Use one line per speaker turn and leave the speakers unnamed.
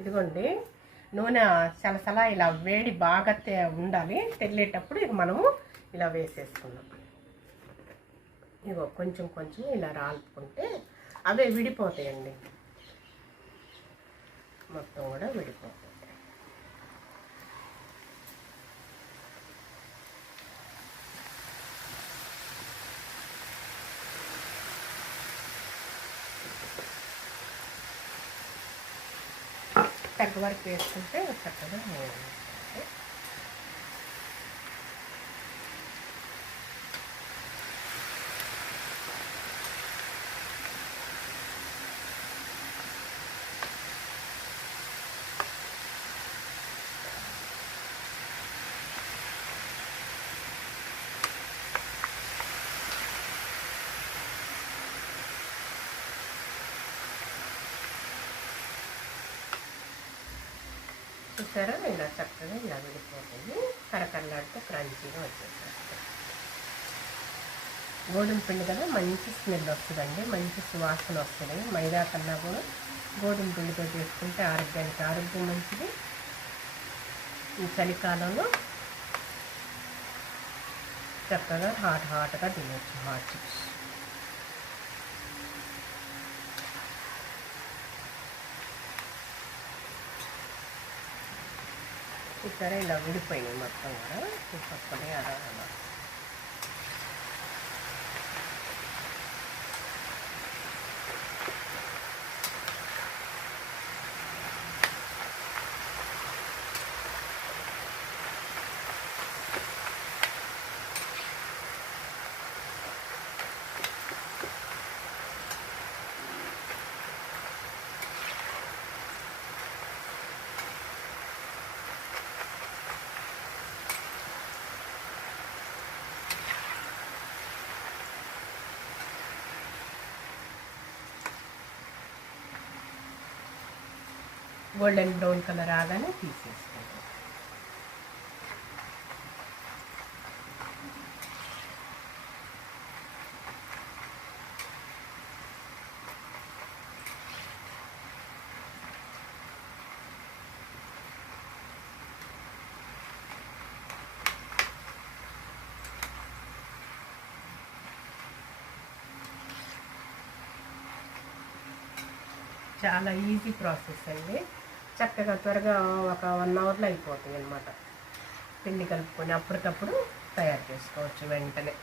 ఇదిగోండి నూనె సలసలా ఇలా వేడి బాగా ఉండాలి. తెల్లేటప్పుడు ఇక మనము ఇలా వేసేసుకున్నాం ఇగో కొంచెం కొంచెం ఇలా రాలుపుకుంటే అవే విడిపోతాయండి. మొత్తం కూడా విడిపోతాయి తగ్గ వరకు వేసుకుంటే చక్కగా చూసారా? ఇలా చక్కగా ఇలా విడిపోతుంది. కరకరలాడితే క్రంచీగా వచ్చేసేస్తుంది గోధుమ పిండి కదా? మంచి స్మెల్ వస్తుందండి. మంచి సువాసన వస్తుంది. మైదా కన్నా కూడా గోధుమ పిండితో చేసుకుంటే ఆరోగ్యానికి ఆరోగ్యం మంచిది. ఈ చలికాలంలో చక్కగా హాట్ హాట్గా తినచ్చు. Hot chips. ఇక్కడ ఇలా విడిపోయినాయి మొత్తం కూడా. పక్కనే అలా అలా. గోల్డెన్ బ్రౌన్ కలర్ రాగానే తీసేసుకుంటాం చాలా ఈజీ ప్రాసెస్ అండి. చక్కగా త్వరగా ఒక వన్ అవర్లో అయిపోతుంది అనమాట పిండి కలుపుకొని అప్పటికప్పుడు తయారు చేసుకోవచ్చు వెంటనే.